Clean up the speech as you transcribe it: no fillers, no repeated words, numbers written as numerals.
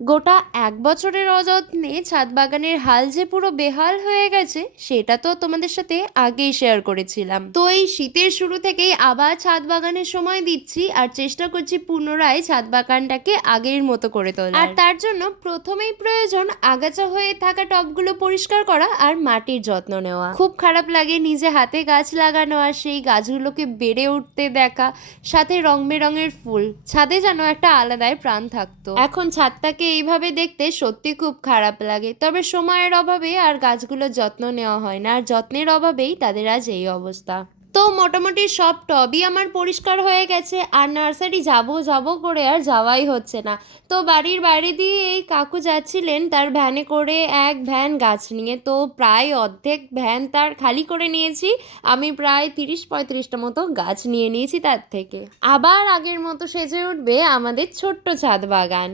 গোটা ১ বছরের অযত্নে ছাদ বাগানের হাল যে পুরো বেহাল হয়ে গেছে সেটা তো তোমাদের সাথে আগেই শেয়ার করেছিলাম। তো এই শীতের শুরু থেকেই আবার ছাদ বাগানের সময় দিচ্ছি আর চেষ্টা করছি পুনরায় ছাদ বাগানটাকে আগের মতো করে তোলার। আর তার জন্য প্রথমেই প্রয়োজন আগাছা হয়ে থাকা টবগুলো পরিষ্কার করা আর মাটির যত্ন নেওয়া। খুব খারাপ লাগে নিজে হাতে গাছ লাগানো আর সেই গাছগুলোকে বেড়ে উঠতে দেখা, সাথে রং বেরঙের ফুল, ছাদে যেন একটা আলাদাই প্রাণ থাকতো। এখন ছাদটাকে এইভাবে দেখতে সত্যি খুব খারাপ লাগে, তবে সময়ের অভাবে আর গাছগুলোর যত্ন নেওয়া হয় না, আর যত্নের অভাবেই তাদের আজ এই অবস্থা। তো মোটামুটি সব টবই আমার পরিষ্কার হয়ে গেছে, আর নার্সারি যাব করে আর যাওয়াই হচ্ছে না। তো বাড়ির বাইরে দিয়ে এই কাকু যাচ্ছিলেন তার ভ্যানে করে, এক ভ্যান গাছ নিয়ে। তো প্রায় অর্ধেক ভ্যান তার খালি করে নিয়েছি। আমি প্রায় ৩০-৩৫টা মতো গাছ নিয়ে নিয়েছি তার থেকে। আবার আগের মতো সেজে উঠবে আমাদের ছোট্ট ছাদ বাগান।